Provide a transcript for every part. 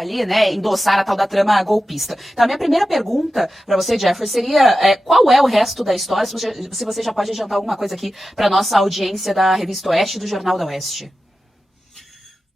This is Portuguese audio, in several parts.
ali, né, endossar a tal da trama golpista. Então a minha primeira pergunta para você, Jeffrey, seria qual é o resto da história, se você já pode adiantar alguma coisa aqui para nossa audiência da Revista Oeste e do Jornal da Oeste.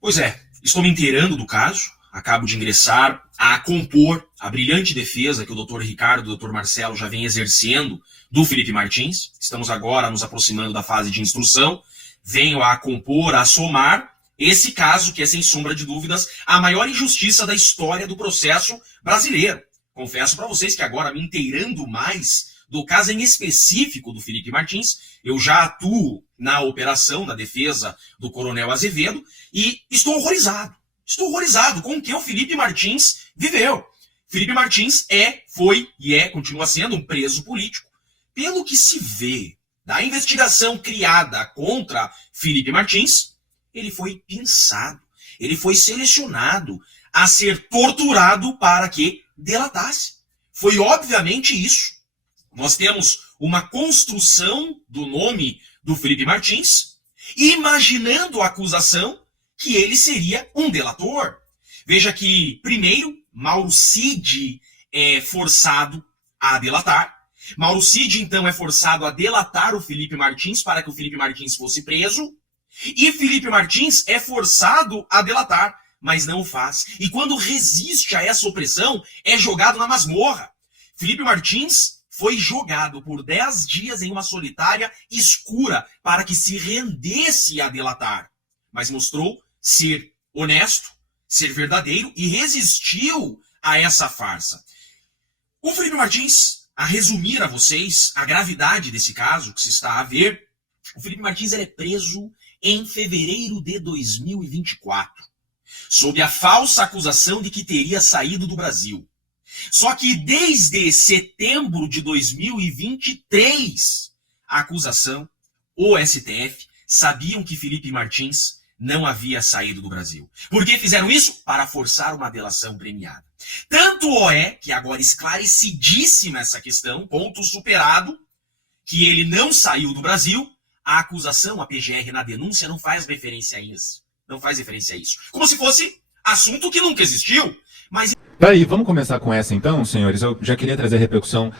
Pois é, estou me inteirando do caso, acabo de ingressar a compor a brilhante defesa que o Dr. Ricardo e o Dr. Marcelo já vêm exercendo do Felipe Martins. Estamos agora nos aproximando da fase de instrução. Venho a compor, a somar esse caso que é, sem sombra de dúvidas, a maior injustiça da história do processo brasileiro. Confesso para vocês que agora, me inteirando mais do caso em específico do Felipe Martins, eu já atuo na operação da defesa do Coronel Azevedo e estou horrorizado. Estou horrorizado com o que o Felipe Martins viveu. Felipe Martins foi e continua sendo um preso político. Pelo que se vê da investigação criada contra Felipe Martins, ele foi pensado, ele foi selecionado a ser torturado para que delatasse. Foi obviamente isso. Nós temos uma construção do nome do Felipe Martins, imaginando a acusação que ele seria um delator. Veja que, primeiro, Mauro Cid é forçado a delatar. Mauro Cid, então, é forçado a delatar o Felipe Martins para que o Felipe Martins fosse preso. E Felipe Martins é forçado a delatar, mas não o faz. E quando resiste a essa opressão, é jogado na masmorra. Felipe Martins foi jogado por 10 dias em uma solitária escura para que se rendesse a delatar. Mas mostrou ser honesto, ser verdadeiro e resistiu a essa farsa. O Felipe Martins, a resumir a vocês a gravidade desse caso que se está a ver, o Felipe Martins é preso em fevereiro de 2024, sob a falsa acusação de que teria saído do Brasil. Só que desde setembro de 2023, a acusação, o STF, sabiam que Felipe Martins não havia saído do Brasil. Por que fizeram isso? Para forçar uma delação premiada. Tanto que agora esclarecidíssima essa questão, ponto superado, que ele não saiu do Brasil, a acusação, a PGR na denúncia não faz referência a isso. Não faz referência a isso. Como se fosse assunto que nunca existiu. Mas... Daí, vamos começar com essa então, senhores. Eu já queria trazer a repercussão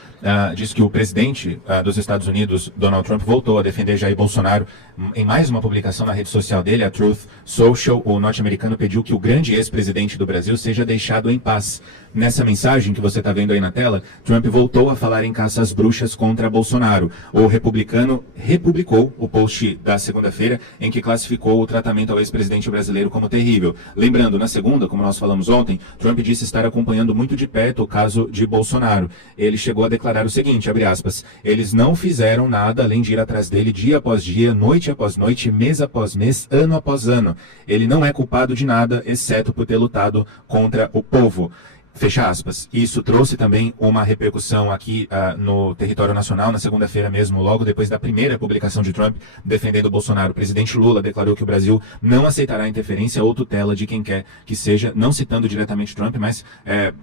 disso que o presidente dos Estados Unidos, Donald Trump, voltou a defender Jair Bolsonaro em mais uma publicação na rede social dele, a Truth Social. O norte-americano pediu que o grande ex-presidente do Brasil seja deixado em paz. Nessa mensagem que você está vendo aí na tela, Trump voltou a falar em caça às bruxas contra Bolsonaro. O republicano republicou o post da segunda-feira em que classificou o tratamento ao ex-presidente brasileiro como terrível. Lembrando, na segunda, como nós falamos ontem, Trump disse estar acompanhando muito de perto o caso de Bolsonaro. Ele chegou a declarar o seguinte, abre aspas, eles não fizeram nada além de ir atrás dele dia após dia, noite após noite, mês após mês, ano após ano. Ele não é culpado de nada, exceto por ter lutado contra o povo. Fecha aspas. Isso trouxe também uma repercussão aqui no território nacional, na segunda-feira mesmo, logo depois da primeira publicação de Trump defendendo o Bolsonaro. O presidente Lula declarou que o Brasil não aceitará interferência ou tutela de quem quer que seja, não citando diretamente Trump, mas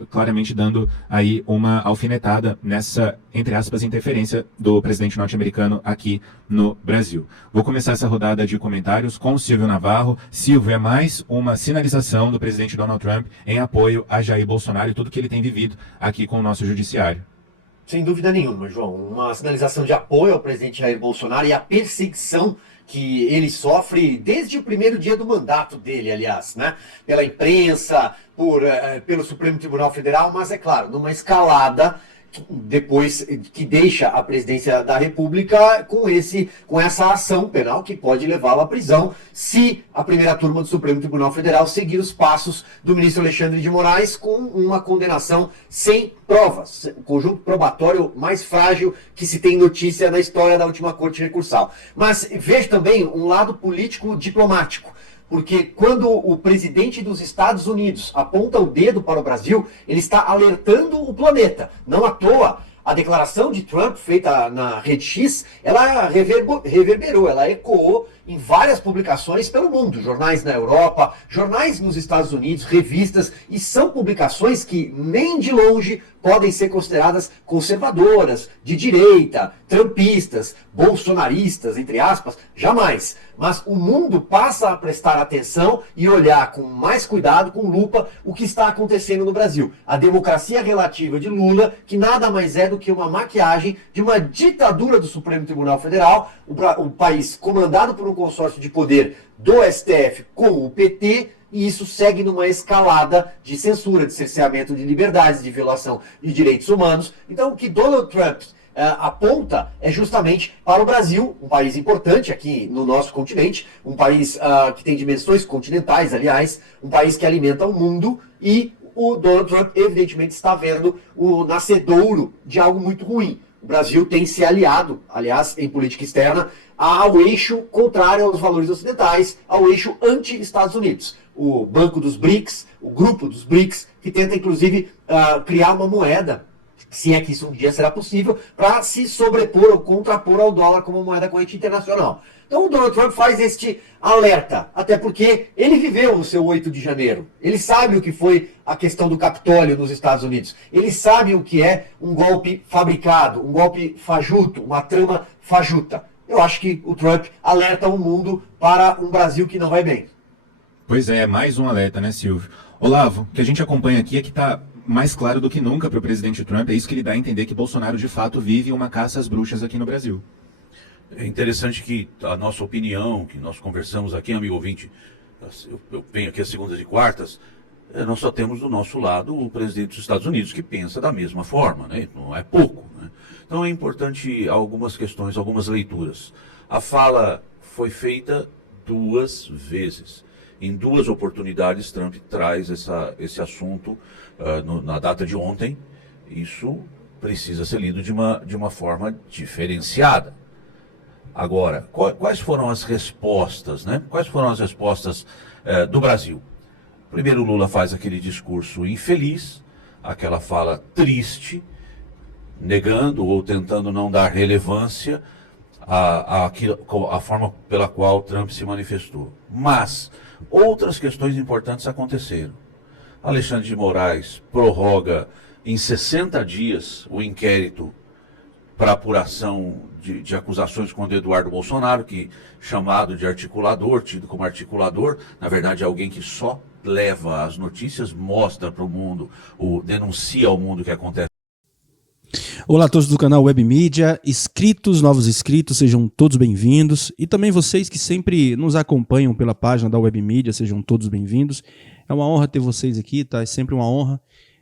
claramente dando aí uma alfinetada nessa, entre aspas, interferência do presidente norte-americano aqui no Brasil. Vou começar essa rodada de comentários com o Silvio Navarro. Silvio, é mais uma sinalização do presidente Donald Trump em apoio a Jair Bolsonaro e tudo que ele tem vivido aqui com o nosso judiciário. Sem dúvida nenhuma, João. Uma sinalização de apoio ao presidente Jair Bolsonaro e a perseguição que ele sofre desde o primeiro dia do mandato dele, aliás, né? Pela imprensa, pelo Supremo Tribunal Federal, mas é claro, numa escalada depois que deixa a presidência da República com essa ação penal que pode levá-lo à prisão se a primeira turma do Supremo Tribunal Federal seguir os passos do ministro Alexandre de Moraes com uma condenação sem provas, o conjunto probatório mais frágil que se tem notícia na história da última corte recursal. Mas vejo também um lado político-diplomático. Porque quando o presidente dos Estados Unidos aponta o dedo para o Brasil, ele está alertando o planeta. Não à toa, a declaração de Trump feita na Rede X, ela reverberou, ela ecoou em várias publicações pelo mundo, jornais na Europa, jornais nos Estados Unidos, revistas, e são publicações que nem de longe podem ser consideradas conservadoras, de direita, trumpistas, bolsonaristas, entre aspas, jamais. Mas o mundo passa a prestar atenção e olhar com mais cuidado, com lupa, o que está acontecendo no Brasil. A democracia relativa de Lula, que nada mais é do que uma maquiagem de uma ditadura do Supremo Tribunal Federal, o país comandado por um consórcio de poder do STF com o PT, e isso segue numa escalada de censura, de cerceamento de liberdades, de violação de direitos humanos. Então, o que Donald Trump aponta é justamente para o Brasil, um país importante aqui no nosso continente, um país que tem dimensões continentais, aliás, um país que alimenta o mundo, e o Donald Trump, evidentemente, está vendo o nascedouro de algo muito ruim. O Brasil tem se aliado, aliás, em política externa, ao eixo contrário aos valores ocidentais, ao eixo anti-Estados Unidos. O Banco dos BRICS, o Grupo dos BRICS, que tenta, inclusive, criar uma moeda, se é que isso um dia será possível, para se sobrepor ou contrapor ao dólar como moeda corrente internacional. Então o Donald Trump faz este alerta, até porque ele viveu o seu 8 de janeiro. Ele sabe o que foi a questão do Capitólio nos Estados Unidos. Ele sabe o que é um golpe fabricado, um golpe fajuto, uma trama fajuta. Eu acho que o Trump alerta o mundo para um Brasil que não vai bem. Pois é, mais um alerta, né, Silvio? Olavo, o que a gente acompanha aqui é que está mais claro do que nunca para o presidente Trump, é isso que ele dá a entender que Bolsonaro de fato vive uma caça às bruxas aqui no Brasil. É interessante que a nossa opinião, que nós conversamos aqui, amigo ouvinte, eu venho aqui às segundas e quartas, nós só temos do nosso lado o presidente dos Estados Unidos, que pensa da mesma forma, né? Não é pouco, né? Então é importante algumas questões, algumas leituras. A fala foi feita 2 vezes. Em 2 oportunidades, Trump traz esse assunto na data de ontem. Isso precisa ser lido de uma forma diferenciada. Agora, quais foram as respostas, né? Quais foram as respostas do Brasil? Primeiro, Lula faz aquele discurso infeliz, aquela fala triste, negando ou tentando não dar relevância à forma pela qual Trump se manifestou. Mas outras questões importantes aconteceram. Alexandre de Moraes prorroga em 60 dias o inquérito para apuração de acusações contra Eduardo Bolsonaro, que chamado de articulador, tido como articulador, na verdade é alguém que só leva as notícias, mostra para o mundo, denuncia ao mundo o que acontece. Olá a todos do canal Web Mídia, inscritos, novos inscritos, sejam todos bem-vindos. E também vocês que sempre nos acompanham pela página da Web Mídia, sejam todos bem-vindos. É uma honra ter vocês aqui, tá? É sempre uma honra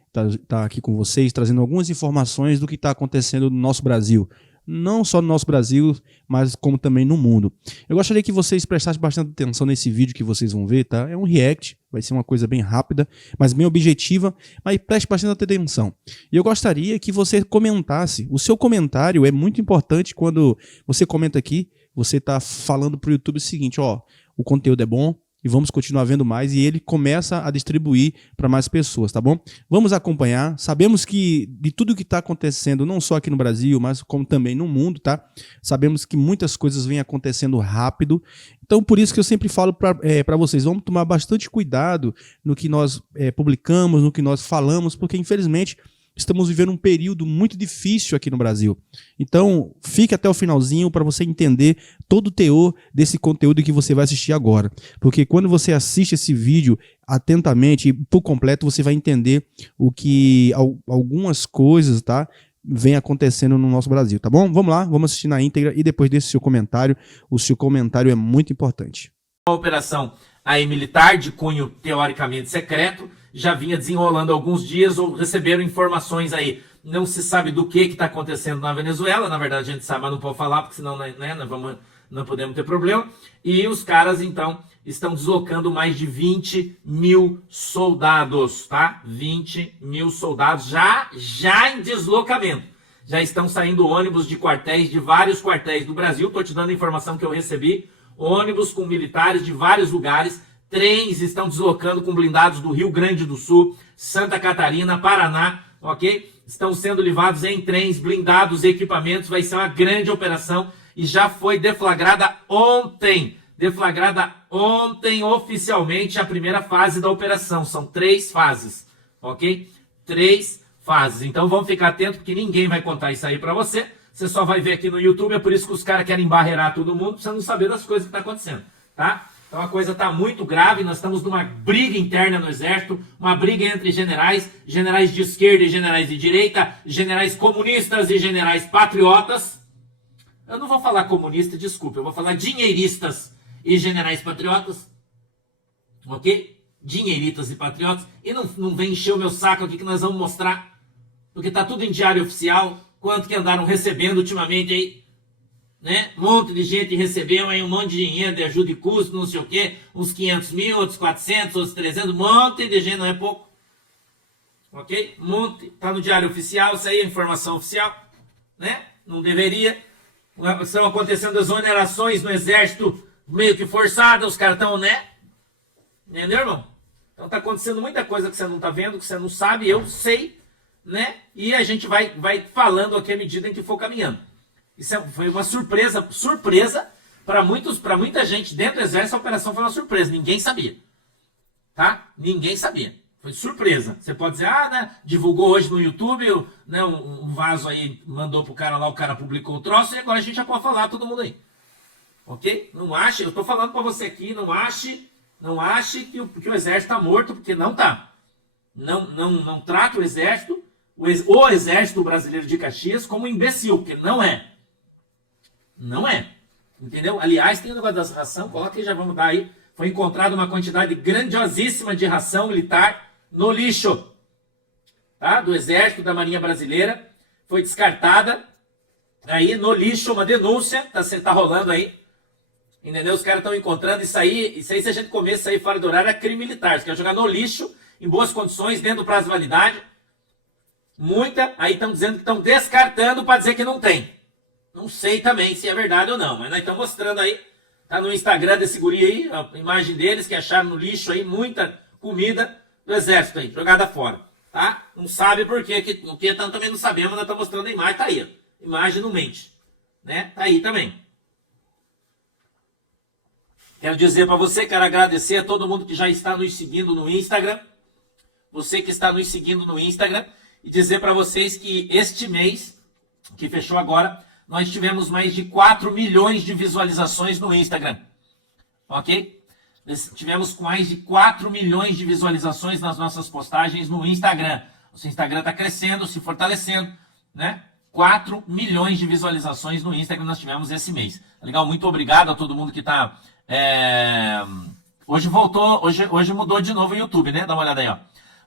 estar aqui com vocês, trazendo algumas informações do que está acontecendo no nosso Brasil. Não só no nosso Brasil, mas como também no mundo. Eu gostaria que vocês prestassem bastante atenção nesse vídeo que vocês vão ver, tá? É um react, vai ser uma coisa bem rápida, mas bem objetiva, mas preste bastante atenção. E eu gostaria que você comentasse. O seu comentário é muito importante. Quando você comenta aqui, você está falando para o YouTube o seguinte, ó, o conteúdo é bom, e vamos continuar vendo mais, e ele começa a distribuir para mais pessoas, tá bom? Vamos acompanhar, sabemos que de tudo que está acontecendo, não só aqui no Brasil, mas como também no mundo, tá? Sabemos que muitas coisas vêm acontecendo rápido, então por isso que eu sempre falo para vocês, vamos tomar bastante cuidado no que nós publicamos, no que nós falamos, porque infelizmente estamos vivendo um período muito difícil aqui no Brasil. Então, fique até o finalzinho para você entender todo o teor desse conteúdo que você vai assistir agora. Porque quando você assiste esse vídeo atentamente e por completo, você vai entender o que algumas coisas, tá, vem acontecendo no nosso Brasil, tá bom? Vamos lá, vamos assistir na íntegra e depois desse seu comentário, o seu comentário é muito importante. A operação aí militar de cunho teoricamente secreto já vinha desenrolando há alguns dias ou receberam informações aí. Não se sabe do que está acontecendo na Venezuela, na verdade a gente sabe, mas não pode falar, porque senão né, não podemos ter problema. E os caras então estão deslocando mais de 20 mil soldados, tá? 20 mil soldados já em deslocamento. Já estão saindo ônibus de quartéis, de vários quartéis do Brasil, estou te dando a informação que eu recebi, ônibus com militares de vários lugares. Trens estão deslocando com blindados do Rio Grande do Sul, Santa Catarina, Paraná, ok? Estão sendo levados em trens, blindados, equipamentos, vai ser uma grande operação e já foi deflagrada ontem deflagrada ontem oficialmente a primeira fase da operação. São 3 fases, ok? 3 fases. Então vamos ficar atento, porque ninguém vai contar isso aí pra você. Você só vai ver aqui no YouTube, é por isso que os caras querem barreirar todo mundo, pra você não saber das coisas que tá acontecendo, tá? Então a coisa tá muito grave, nós estamos numa briga interna no Exército, uma briga entre generais, generais de esquerda e generais de direita, generais comunistas e generais patriotas. Eu não vou falar comunista, desculpa, eu vou falar dinheiristas e generais patriotas, ok? Dinheiritas e patriotas. E não vem encher o meu saco aqui que nós vamos mostrar, porque tá tudo em diário oficial, quanto que andaram recebendo ultimamente aí, né? Um monte de gente recebeu aí um monte de dinheiro de ajuda e custo, não sei o quê, uns 500 mil, outros 400, outros 300, um monte de gente, não é pouco, ok? Um monte, tá no diário oficial, isso aí é informação oficial, né? Não deveria. Estão acontecendo exonerações no Exército meio que forçadas, os caras estão, né? Entendeu, irmão? Então tá acontecendo muita coisa que você não tá vendo, que você não sabe, eu sei, né? E a gente vai falando aqui à medida em que for caminhando. Isso foi uma surpresa para muita gente dentro do Exército. A operação foi uma surpresa, ninguém sabia, tá? Ninguém sabia, foi surpresa. Você pode dizer, né? Divulgou hoje no YouTube, né? Um vaso aí mandou pro cara lá, o cara publicou o troço e agora a gente já pode falar todo mundo aí, ok? Não ache, eu tô falando para você aqui, não ache que o Exército tá morto, porque não tá. Não trata o Exército, o Exército Brasileiro de Caxias como um imbecil, porque não é. Não é. Entendeu? Aliás, tem o negócio das ração, coloca aí, já vamos dar aí. Foi encontrada uma quantidade grandiosíssima de ração militar no lixo, tá? Do Exército, da Marinha Brasileira. Foi descartada aí no lixo, uma denúncia, tá rolando aí. Entendeu? Os caras estão encontrando isso aí, se a gente comer isso aí fora do horário, é crime militar. Você quer jogar no lixo, em boas condições, dentro do prazo de validade. Muita, aí estão dizendo que estão descartando para dizer que não tem. Não sei também se é verdade ou não, mas nós estamos mostrando aí, tá no Instagram desse guri aí, a imagem deles que acharam no lixo aí, muita comida do Exército aí, jogada fora, tá? Não sabe por quê, o que também não sabemos, nós estamos mostrando a imagem, tá aí, ó. Imagem não mente, né? Tá aí também. Quero dizer para você, quero agradecer a todo mundo que já está nos seguindo no Instagram, você que está nos seguindo no Instagram, e dizer para vocês que este mês, que fechou agora, nós tivemos mais de 4 milhões de visualizações no Instagram, ok? Nós tivemos mais de 4 milhões de visualizações nas nossas postagens no Instagram. O seu Instagram está crescendo, se fortalecendo, né? 4 milhões de visualizações no Instagram nós tivemos esse mês. Legal, muito obrigado a todo mundo que está... Hoje voltou, hoje mudou de novo o YouTube, né? Dá uma olhada aí, ó.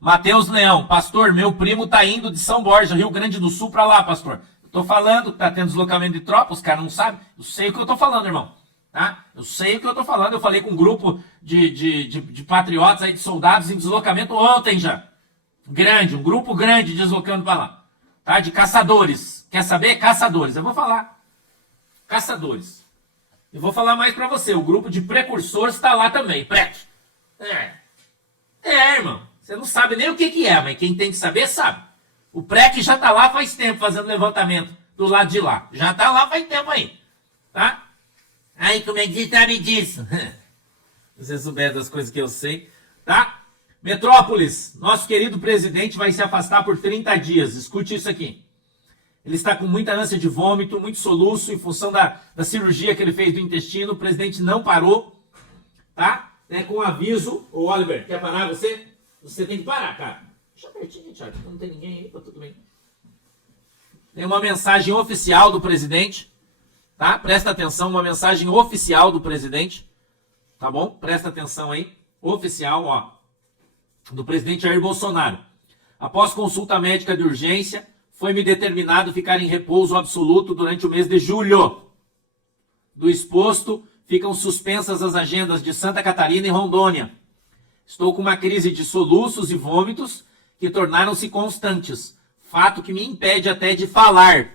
Matheus Leão, pastor, meu primo tá indo de São Borja, Rio Grande do Sul, para lá, pastor. Tô falando que tá tendo deslocamento de tropa, os caras não sabem. Eu sei o que eu tô falando, irmão. Tá? Eu sei o que eu tô falando. Eu falei com um grupo de patriotas aí, de soldados em deslocamento ontem já. Grande, um grupo grande deslocando para lá. Tá? De caçadores. Quer saber? Caçadores. Eu vou falar. Caçadores. Eu vou falar mais para você. O grupo de precursores está lá também. PREC. Irmão. Você não sabe nem o que é, mas quem tem que saber sabe. O PREC já tá lá faz tempo fazendo levantamento do lado de lá. Já tá lá faz tempo aí. Tá? Aí, como é que você sabe disso? Se você souber das coisas que eu sei. Tá? Metrópolis, nosso querido presidente vai se afastar por 30 dias. Escute isso aqui. Ele está com muita ânsia de vômito, muito soluço em função da cirurgia que ele fez do intestino. O presidente não parou. Tá? Com aviso. Ô, Oliver, quer parar você? Você tem que parar, cara. Deixa pertinho, Thiago. Não tem ninguém aí, tá tudo bem. Tem uma mensagem oficial do presidente. Tá? Presta atenção, uma mensagem oficial do presidente. Tá bom? Presta atenção aí. Oficial, ó. Do presidente Jair Bolsonaro. Após consulta médica de urgência, foi-me determinado ficar em repouso absoluto durante o mês de julho. Do exposto, ficam suspensas as agendas de Santa Catarina e Rondônia. Estou com uma crise de soluços e vômitos que tornaram-se constantes. Fato que me impede até de falar.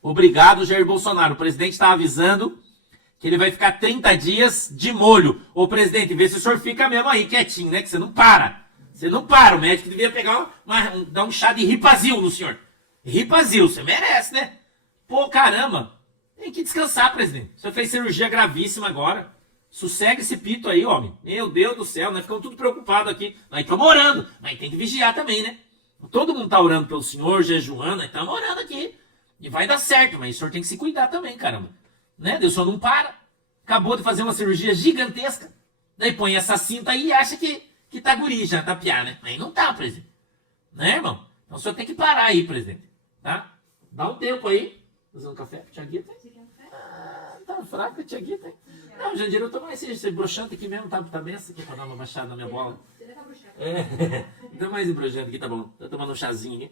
Obrigado, Jair Bolsonaro. O presidente está avisando que ele vai ficar 30 dias de molho. Ô, presidente, vê se o senhor fica mesmo aí quietinho, né? Que você não para. Você não para. O médico devia pegar dar um chá de Ripazil no senhor. Ripazil, você merece, né? Pô, caramba. Tem que descansar, presidente. O senhor fez cirurgia gravíssima agora. Sossega esse pito aí, homem. Meu Deus do céu, nós ficamos tudo preocupados aqui. Nós estamos orando, mas tem que vigiar também, né? Todo mundo tá orando pelo senhor, jejuando, nós estamos orando aqui. E vai dar certo, mas o senhor tem que se cuidar também, caramba. Né? Deus só não para. Acabou de fazer uma cirurgia gigantesca. Daí põe essa cinta aí e acha que tá guri, já tá piá, né? Mas não tá, presidente. Né, irmão? Então o senhor tem que parar aí, presidente. Tá? Dá um tempo aí. Fazer um café pro Thiaguita? Ah, tá fraco o Thiaguita. Não, Jandir, eu tô mais esse broxante aqui mesmo, tá bem essa aqui pra dar uma baixada na minha bola. Então mais embrojante aqui, tá bom. Tô tomando um chazinho aqui.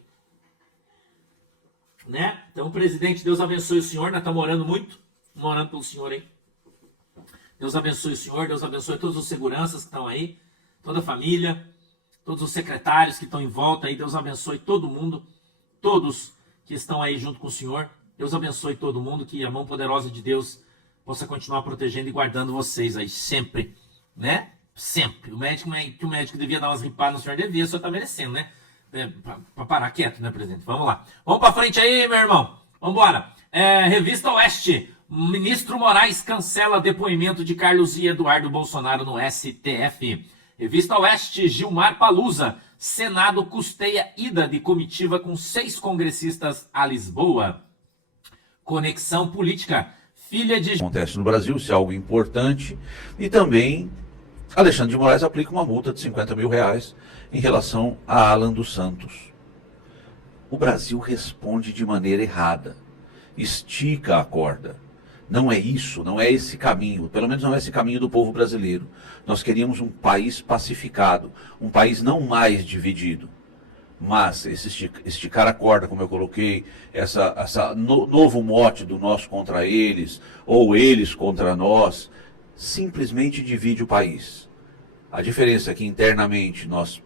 Né? Então, presidente, Deus abençoe o senhor. Nós estamos orando muito. Estamos orando pelo senhor aí. Deus abençoe o senhor. Deus abençoe todos os seguranças que estão aí. Toda a família. Todos os secretários que estão em volta aí. Deus abençoe todo mundo. Todos que estão aí junto com o senhor. Deus abençoe todo mundo. Que a mão poderosa de Deus possa continuar protegendo e guardando vocês aí sempre. Né? Sempre. O médico devia dar umas ripadas no senhor. Devia. O senhor tá merecendo, né? Pra parar quieto, né, presidente? Vamos lá. Vamos pra frente aí, meu irmão. Vambora. Revista Oeste. Ministro Moraes cancela depoimento de Carlos e Eduardo Bolsonaro no STF. Revista Oeste. Gilmar Palusa. Senado custeia ida de comitiva com 6 congressistas a Lisboa. Conexão política. Filha de... Acontece no Brasil, isso é algo importante. E também Alexandre de Moraes aplica uma multa de R$50 mil em relação a Alan dos Santos. O Brasil responde de maneira errada. Estica a corda. Não é isso, não é esse caminho. Pelo menos não é esse caminho do povo brasileiro. Nós queríamos um país pacificado, um país não mais dividido. Mas esse esticar a corda, como eu coloquei, novo mote do nós contra eles, ou eles contra nós, simplesmente divide o país. A diferença é que internamente nós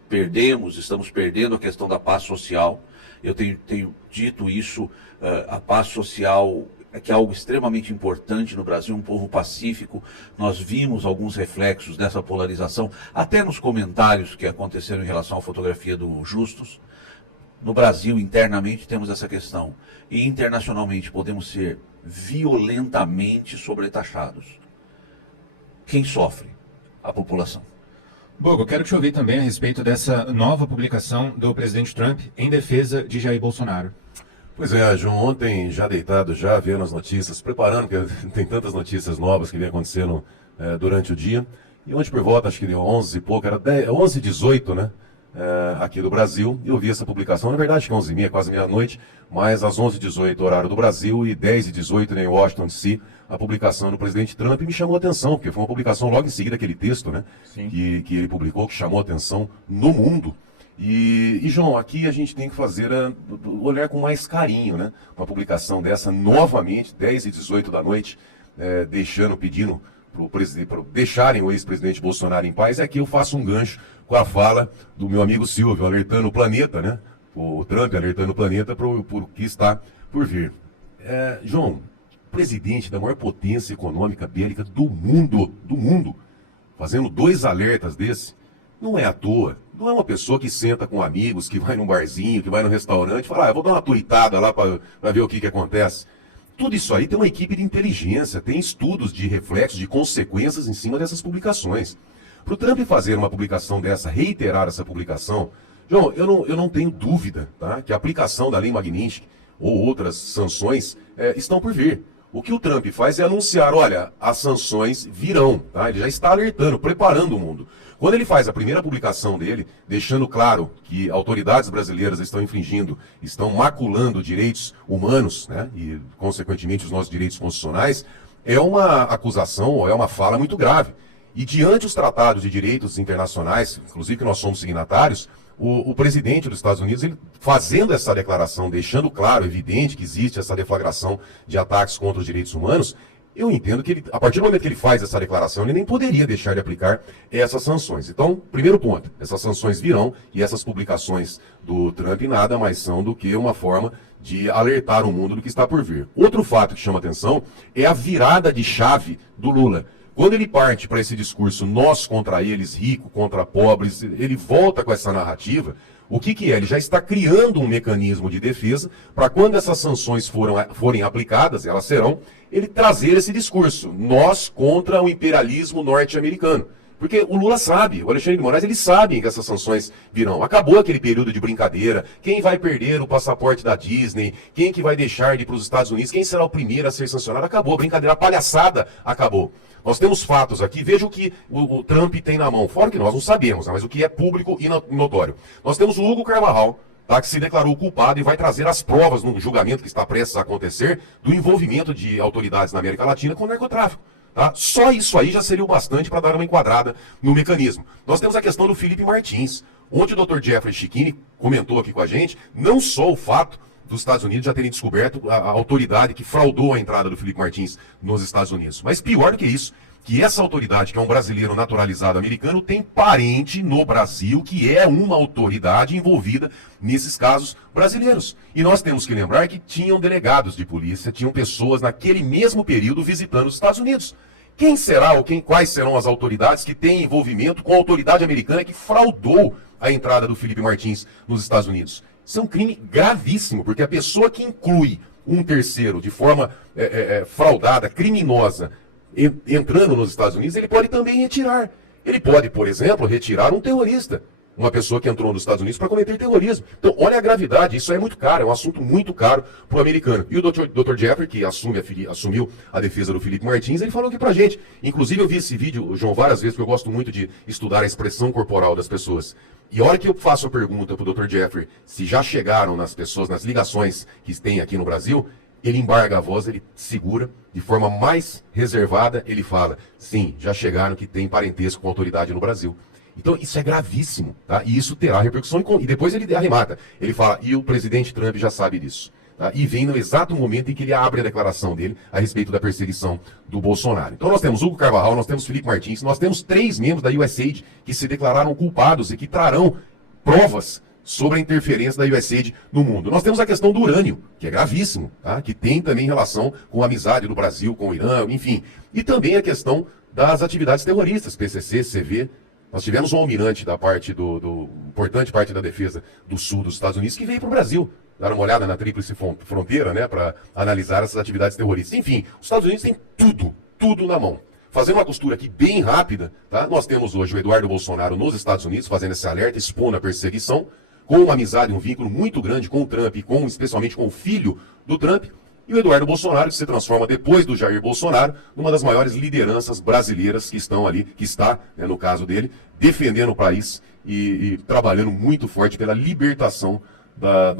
estamos perdendo a questão da paz social. Eu tenho dito isso, a paz social que é algo extremamente importante no Brasil, um povo pacífico. Nós vimos alguns reflexos dessa polarização, até nos comentários que aconteceram em relação à fotografia do Justus. No Brasil, internamente, temos essa questão. E internacionalmente podemos ser violentamente sobretaxados. Quem sofre? A população. Bogo, eu quero te ouvir também a respeito dessa nova publicação do presidente Trump em defesa de Jair Bolsonaro. Pois é, João, ontem já deitado, já vendo as notícias, preparando, porque tem tantas notícias novas que vem acontecendo durante o dia. E ontem por volta, acho que deu 11 e pouco, era 11h18, né? Aqui do Brasil, eu vi essa publicação, na verdade que 11h30, quase meia-noite, mas às 11h18 horário do Brasil e 10h18 em Washington DC, a publicação do presidente Trump me chamou a atenção, porque foi uma publicação logo em seguida aquele texto, né, que ele publicou, que chamou a atenção no mundo. E João, aqui a gente tem que fazer olhar com mais carinho, né, uma publicação dessa novamente, 10h18 da noite, pedindo para deixarem o ex-presidente Bolsonaro em paz. Aqui eu faço um gancho com a fala do meu amigo Silvio, alertando o planeta, né? O Trump alertando o planeta por que está por vir. João, presidente da maior potência econômica bélica do mundo, fazendo 2 alertas desse, não é à toa. Não é uma pessoa que senta com amigos, que vai num barzinho, que vai num restaurante e fala, eu vou dar uma tuitada lá para ver o que acontece. Tudo isso aí tem uma equipe de inteligência, tem estudos de reflexos, de consequências em cima dessas publicações. Para o Trump fazer uma publicação dessa, reiterar essa publicação, João, eu não tenho dúvida, tá, que a aplicação da lei Magnitsky ou outras sanções estão por vir. O que o Trump faz é anunciar, olha, as sanções virão, tá? Ele já está alertando, preparando o mundo. Quando ele faz a primeira publicação dele, deixando claro que autoridades brasileiras estão infringindo, estão maculando direitos humanos, né, e, consequentemente, os nossos direitos constitucionais, é uma acusação, ou é uma fala muito grave. E diante dos tratados de direitos internacionais, inclusive que nós somos signatários, o presidente dos Estados Unidos, ele fazendo essa declaração, deixando claro, evidente que existe essa deflagração de ataques contra os direitos humanos, eu entendo que ele, a partir do momento que ele faz essa declaração, ele nem poderia deixar de aplicar essas sanções. Então, primeiro ponto, essas sanções virão e essas publicações do Trump nada mais são do que uma forma de alertar o mundo do que está por vir. Outro fato que chama atenção é a virada de chave do Lula. Quando ele parte para esse discurso nós contra eles, rico contra pobres, ele volta com essa narrativa, O que é? Ele já está criando um mecanismo de defesa para quando essas sanções forem aplicadas, elas serão, ele trazer esse discurso, nós contra o imperialismo norte-americano. Porque o Lula sabe, o Alexandre de Moraes, eles sabem que essas sanções virão. Acabou aquele período de brincadeira, quem vai perder o passaporte da Disney, quem que vai deixar de ir para os Estados Unidos, quem será o primeiro a ser sancionado, acabou, a brincadeira, a palhaçada acabou. Nós temos fatos aqui, veja o que o Trump tem na mão, fora que nós não sabemos, né, mas o que é público e notório. Nós temos o Hugo Carvajal, tá, que se declarou culpado e vai trazer as provas no julgamento que está prestes a acontecer do envolvimento de autoridades na América Latina com o narcotráfico. Tá? Só isso aí já seria o bastante para dar uma enquadrada no mecanismo. Nós temos a questão do Felipe Martins. Ontem o Dr. Jeffrey Schickini comentou aqui com a gente, não só o fato dos Estados Unidos já terem descoberto a autoridade que fraudou a entrada do Felipe Martins nos Estados Unidos. Mas pior do que isso, que essa autoridade, que é um brasileiro naturalizado americano, tem parente no Brasil que é uma autoridade envolvida nesses casos brasileiros. E nós temos que lembrar que tinham delegados de polícia, tinham pessoas naquele mesmo período visitando os Estados Unidos. Quem será ou quais serão as autoridades que têm envolvimento com a autoridade americana que fraudou a entrada do Felipe Martins nos Estados Unidos? Isso é um crime gravíssimo, porque a pessoa que inclui um terceiro de forma fraudada, criminosa, entrando nos Estados Unidos, ele pode também retirar. Ele pode, por exemplo, retirar um terrorista. Uma pessoa que entrou nos Estados Unidos para cometer terrorismo. Então, olha a gravidade, isso é muito caro, é um assunto muito caro para o americano. E o Dr. Jeffrey, que assumiu a defesa do Felipe Martins, ele falou aqui pra gente. Inclusive, eu vi esse vídeo, João, várias vezes, porque eu gosto muito de estudar a expressão corporal das pessoas. E a hora que eu faço a pergunta pro Dr. Jeffrey se já chegaram nas pessoas, nas ligações que tem aqui no Brasil, ele embarga a voz, ele segura, de forma mais reservada, ele fala, sim, já chegaram que tem parentesco com a autoridade no Brasil. Então, isso é gravíssimo, tá? E isso terá repercussão. E depois ele arremata. Ele fala, e o presidente Trump já sabe disso. Tá? E vem no exato momento em que ele abre a declaração dele a respeito da perseguição do Bolsonaro. Então, nós temos Hugo Carvajal, nós temos Felipe Martins, nós temos 3 membros da USAID que se declararam culpados e que trarão provas sobre a interferência da USAID no mundo. Nós temos a questão do urânio, que é gravíssimo, tá? Que tem também relação com a amizade do Brasil com o Irã, enfim. E também a questão das atividades terroristas, PCC, CV. Nós tivemos um almirante da parte importante parte da defesa do sul dos Estados Unidos que veio para o Brasil dar uma olhada na tríplice fronteira, né, para analisar essas atividades terroristas. Enfim, os Estados Unidos têm tudo na mão. Fazendo uma costura aqui bem rápida, tá? Nós temos hoje o Eduardo Bolsonaro nos Estados Unidos fazendo esse alerta, expondo a perseguição, com uma amizade, um vínculo muito grande com o Trump e especialmente com o filho do Trump. E o Eduardo Bolsonaro, que se transforma depois do Jair Bolsonaro, numa das maiores lideranças brasileiras que estão ali, que está, né, no caso dele, defendendo o país e trabalhando muito forte pela libertação da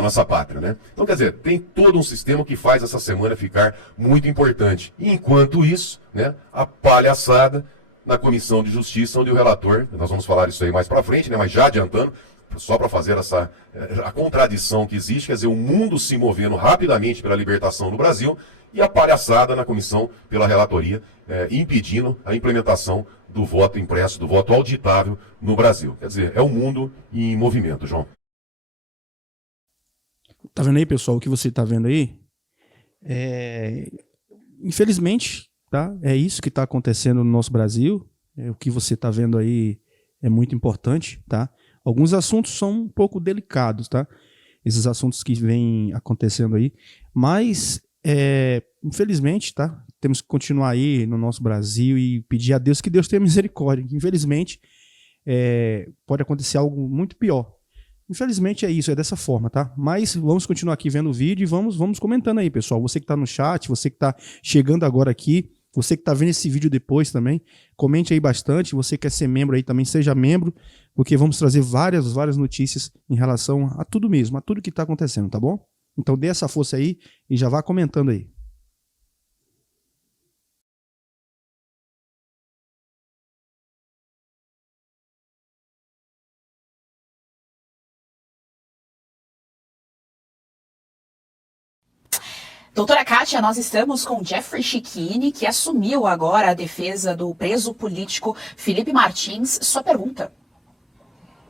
nossa pátria, né? Então, quer dizer, tem todo um sistema que faz essa semana ficar muito importante. E, enquanto isso, né, a palhaçada na Comissão de Justiça, onde o relator, nós vamos falar isso aí mais para frente, né, mas já adiantando, só para fazer a contradição que existe, quer dizer, o mundo se movendo rapidamente pela libertação no Brasil e a palhaçada na comissão pela relatoria impedindo a implementação do voto impresso, do voto auditável no Brasil. Quer dizer, é o mundo em movimento, João. Tá vendo aí, pessoal, o que você tá vendo aí? Infelizmente, tá? É isso que está acontecendo no nosso Brasil. O que você tá vendo aí é muito importante, tá? Alguns assuntos são um pouco delicados, tá? Esses assuntos que vêm acontecendo aí. Mas, infelizmente, tá? Temos que continuar aí no nosso Brasil e pedir a Deus que Deus tenha misericórdia. Infelizmente, pode acontecer algo muito pior. Infelizmente é isso, é dessa forma, tá? Mas vamos continuar aqui vendo o vídeo e vamos comentando aí, pessoal. Você que tá no chat, você que tá chegando agora aqui, você que está vendo esse vídeo depois também, comente aí bastante. Você quer ser membro aí também, seja membro, porque vamos trazer várias notícias em relação a tudo mesmo, a tudo que está acontecendo, tá bom? Então dê essa força aí e já vá comentando aí. Doutora Kátia, nós estamos com Jeffrey Schickini, que assumiu agora a defesa do preso político Felipe Martins. Sua pergunta.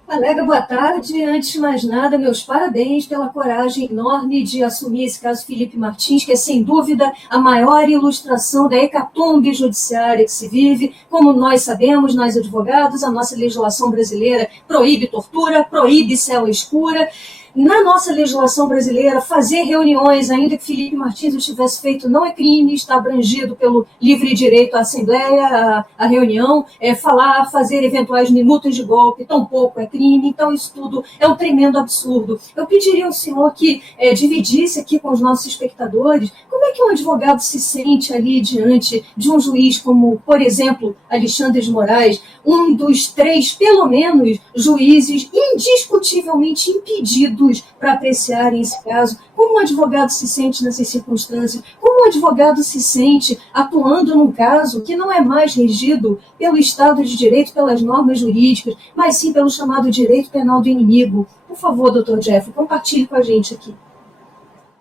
Colega, boa tarde. Antes de mais nada, meus parabéns pela coragem enorme de assumir esse caso Felipe Martins, que é sem dúvida a maior ilustração da hecatombe judiciária que se vive. Como nós sabemos, nós advogados, a nossa legislação brasileira proíbe tortura, proíbe cela escura. Na nossa legislação brasileira, fazer reuniões, ainda que Felipe Martins o tivesse feito, não é crime, está abrangido pelo livre direito à assembleia, à reunião, falar, fazer eventuais minutas de golpe, tampouco é crime, então isso tudo é um tremendo absurdo. Eu pediria ao senhor que dividisse aqui com os nossos espectadores como é que um advogado se sente ali diante de um juiz como, por exemplo, Alexandre de Moraes, um dos 3, pelo menos, juízes indiscutivelmente impedidos para apreciarem esse caso. Como um advogado se sente nessas circunstâncias? Como um advogado se sente atuando num caso que não é mais regido pelo Estado de Direito, pelas normas jurídicas, mas sim pelo chamado direito penal do inimigo? Por favor, Dr. Jeffrey, compartilhe com a gente aqui.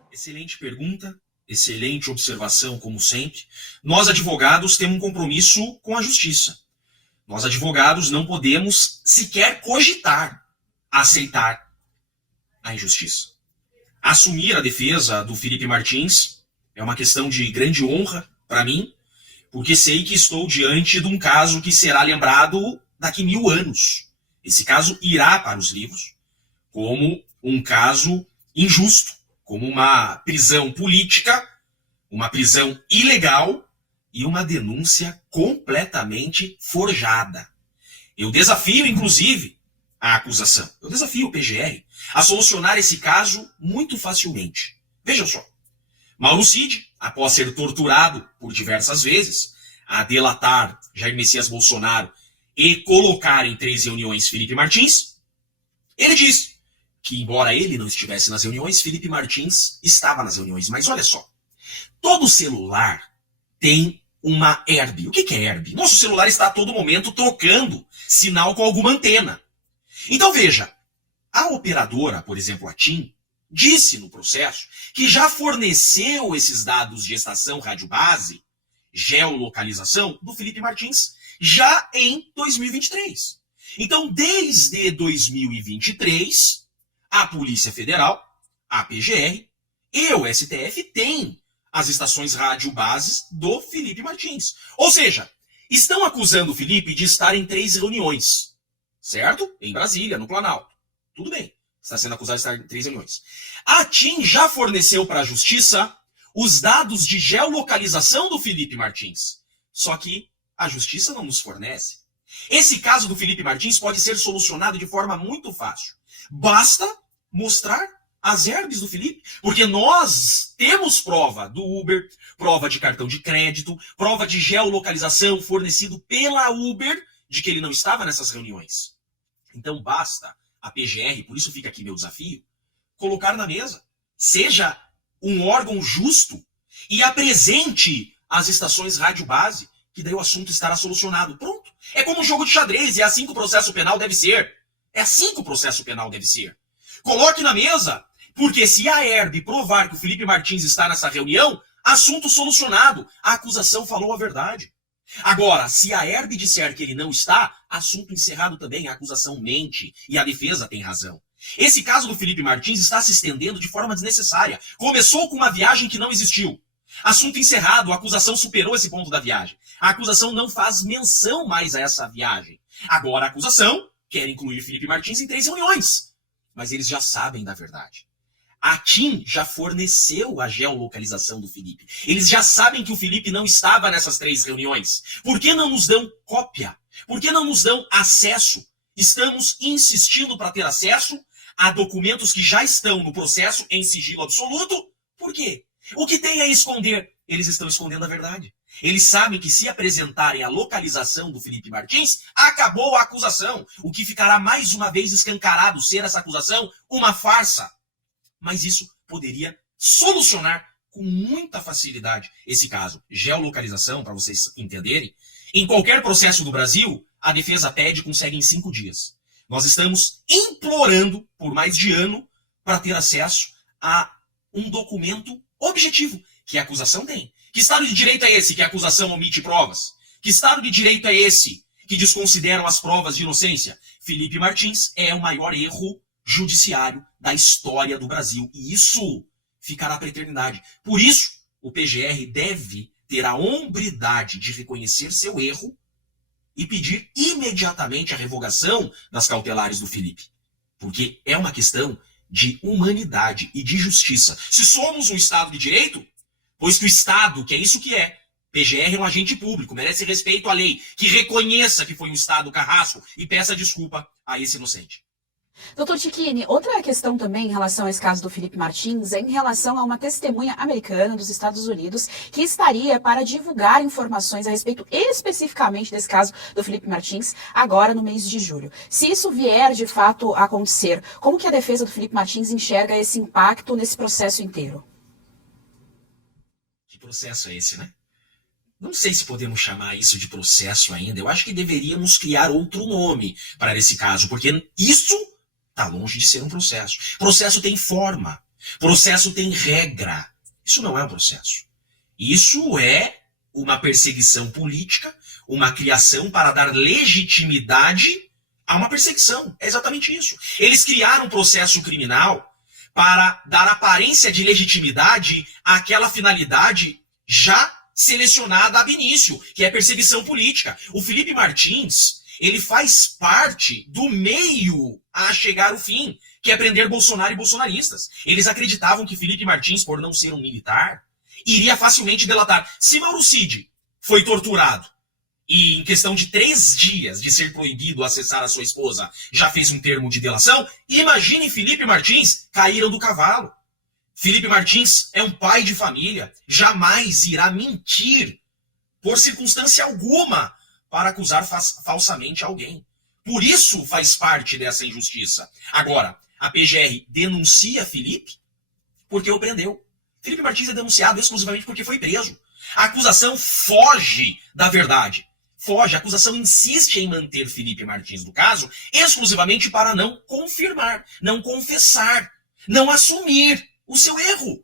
Excelente pergunta, excelente observação, como sempre. Nós, advogados, temos um compromisso com a justiça. Nós, advogados, não podemos sequer cogitar aceitar a injustiça. Assumir a defesa do Felipe Martins é uma questão de grande honra para mim, porque sei que estou diante de um caso que será lembrado daqui 1000 anos. Esse caso irá para os livros como um caso injusto, como uma prisão política, uma prisão ilegal e uma denúncia completamente forjada. Eu desafio, inclusive, a acusação. Eu desafio o PGR a solucionar esse caso muito facilmente. Vejam só. Mauro Cid, após ser torturado por diversas vezes, a delatar Jair Messias Bolsonaro e colocar em 3 reuniões Felipe Martins, ele diz que, embora ele não estivesse nas reuniões, Felipe Martins estava nas reuniões. Mas olha só, todo celular tem uma herb. O que é herb? Nosso celular está a todo momento trocando sinal com alguma antena. Então veja, a operadora, por exemplo, a TIM, disse no processo que já forneceu esses dados de estação rádio base, geolocalização, do Felipe Martins, já em 2023. Então, desde 2023, a Polícia Federal, a PGR e o STF têm as estações rádio bases do Felipe Martins. Ou seja, estão acusando o Felipe de estar em 3 reuniões. Certo? Em Brasília, no Planalto. Tudo bem. Está sendo acusado de estar em 3 reuniões. A TIM já forneceu para a Justiça os dados de geolocalização do Felipe Martins. Só que a Justiça não nos fornece. Esse caso do Felipe Martins pode ser solucionado de forma muito fácil. Basta mostrar as herbes do Felipe, porque nós temos prova do Uber, prova de cartão de crédito, prova de geolocalização fornecido pela Uber de que ele não estava nessas reuniões. Então basta a PGR, por isso fica aqui meu desafio, colocar na mesa. Seja um órgão justo e apresente as estações rádio base, que daí o assunto estará solucionado. Pronto. É como um jogo de xadrez, é assim que o processo penal deve ser. É assim que o processo penal deve ser. Coloque na mesa, porque se a herb provar que o Felipe Martins está nessa reunião, assunto solucionado. A acusação falou a verdade. Agora, se a herb disser que ele não está, assunto encerrado também, a acusação mente e a defesa tem razão. Esse caso do Felipe Martins está se estendendo de forma desnecessária. Começou com uma viagem que não existiu. Assunto encerrado, a acusação superou esse ponto da viagem. A acusação não faz menção mais a essa viagem. Agora a acusação quer incluir Felipe Martins em 3 reuniões. Mas eles já sabem da verdade. A TIM já forneceu a geolocalização do Felipe. Eles já sabem que o Felipe não estava nessas 3 reuniões. Por que não nos dão cópia? Por que não nos dão acesso? Estamos insistindo para ter acesso a documentos que já estão no processo em sigilo absoluto. Por quê? O que tem a esconder? Eles estão escondendo a verdade. Eles sabem que se apresentarem a localização do Felipe Martins, acabou a acusação. O que ficará mais uma vez escancarado ser essa acusação uma farsa. Mas isso poderia solucionar com muita facilidade esse caso. Geolocalização, para vocês entenderem, em qualquer processo do Brasil, a defesa pede e consegue em 5 dias. Nós estamos implorando por mais de ano para ter acesso a um documento objetivo que a acusação tem. Que Estado de Direito é esse que a acusação omite provas? Que Estado de Direito é esse que que desconsideram as provas de inocência. Felipe Martins é o maior erro judiciário da história do Brasil. E isso ficará para a eternidade. Por isso, o PGR deve ter a hombridade de reconhecer seu erro e pedir imediatamente a revogação das cautelares do Felipe. Porque é uma questão de humanidade e de justiça. Se somos um Estado de Direito, pois que o Estado, que é isso que é, PGR é um agente público, merece respeito à lei, que reconheça que foi um Estado carrasco e peça desculpa a esse inocente. Doutor Cicchini, outra questão também em relação a esse caso do Felipe Martins é em relação a uma testemunha americana dos Estados Unidos que estaria para divulgar informações a respeito especificamente desse caso do Felipe Martins agora no mês de julho. Se isso vier de fato a acontecer, como que a defesa do Felipe Martins enxerga esse impacto nesse processo inteiro? Que processo é esse, né? Não sei se podemos chamar isso de processo ainda. Eu acho que deveríamos criar outro nome para esse caso, porque isso está longe de ser um processo. Processo tem forma. Processo tem regra. Isso não é um processo. Isso é uma perseguição política, uma criação para dar legitimidade a uma perseguição. É exatamente isso. Eles criaram um processo criminal para dar aparência de legitimidade àquela finalidade já selecionada ab início, que é perseguição política. O Felipe Martins, ele faz parte do meio a chegar ao fim, que é prender Bolsonaro e bolsonaristas. Eles acreditavam que Felipe Martins, por não ser um militar, iria facilmente delatar. Se Mauro Cid foi torturado e em questão de 3 dias de ser proibido acessar a sua esposa, já fez um termo de delação, imagine Felipe Martins caíram do cavalo. Felipe Martins é um pai de família, jamais irá mentir por circunstância alguma para acusar falsamente alguém. Por isso faz parte dessa injustiça. Agora, a PGR denuncia Felipe porque o prendeu. Felipe Martins é denunciado exclusivamente porque foi preso. A acusação foge da verdade. Foge, a acusação insiste em manter Felipe Martins no caso exclusivamente para não confirmar, não confessar, não assumir o seu erro.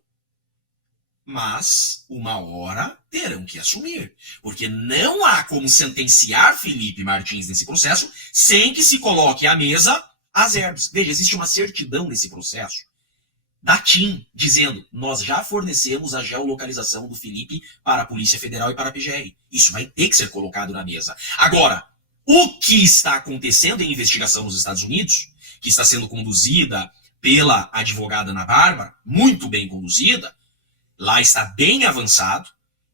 Mas, uma hora, terão que assumir. Porque não há como sentenciar Felipe Martins nesse processo sem que se coloque à mesa as herbes. Veja, existe uma certidão nesse processo da TIM, dizendo, nós já fornecemos a geolocalização do Felipe para a Polícia Federal e para a PGR. Isso vai ter que ser colocado na mesa. Agora, o que está acontecendo em investigação nos Estados Unidos, que está sendo conduzida pela advogada Ana Bárbara, muito bem conduzida, lá está bem avançado,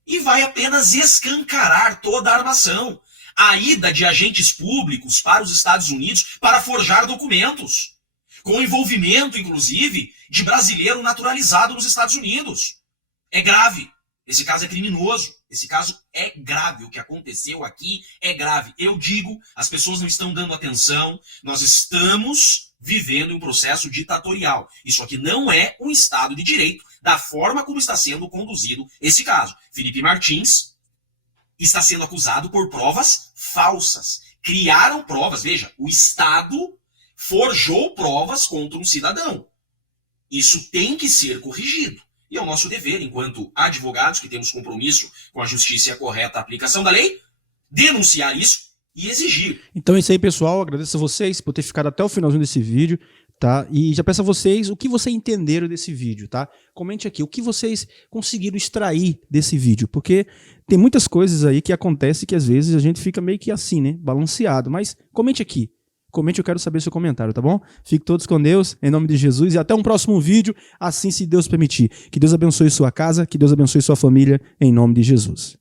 e vai apenas escancarar toda a armação. A ida de agentes públicos para os Estados Unidos para forjar documentos, com envolvimento, inclusive, de brasileiro naturalizado nos Estados Unidos. É grave. Esse caso é criminoso. Esse caso é grave. O que aconteceu aqui é grave. Eu digo, as pessoas não estão dando atenção. Nós estamos vivendo um processo ditatorial. Isso aqui não é um Estado de Direito, da forma como está sendo conduzido esse caso. Felipe Martins está sendo acusado por provas falsas. Criaram provas. Veja, o Estado forjou provas contra um cidadão. Isso tem que ser corrigido. E é o nosso dever, enquanto advogados que temos compromisso com a justiça e a correta aplicação da lei, denunciar isso e exigir. Então é isso aí, pessoal. Agradeço a vocês por ter ficado até o finalzinho desse vídeo, tá? E já peço a vocês o que vocês entenderam desse vídeo, tá? Comente aqui o que vocês conseguiram extrair desse vídeo, porque tem muitas coisas aí que acontecem que às vezes a gente fica meio que assim, né? Balanceado. Mas comente aqui. Comente, eu quero saber seu comentário, tá bom? Fiquem todos com Deus, em nome de Jesus, e até um próximo vídeo, assim se Deus permitir. Que Deus abençoe sua casa, que Deus abençoe sua família, em nome de Jesus.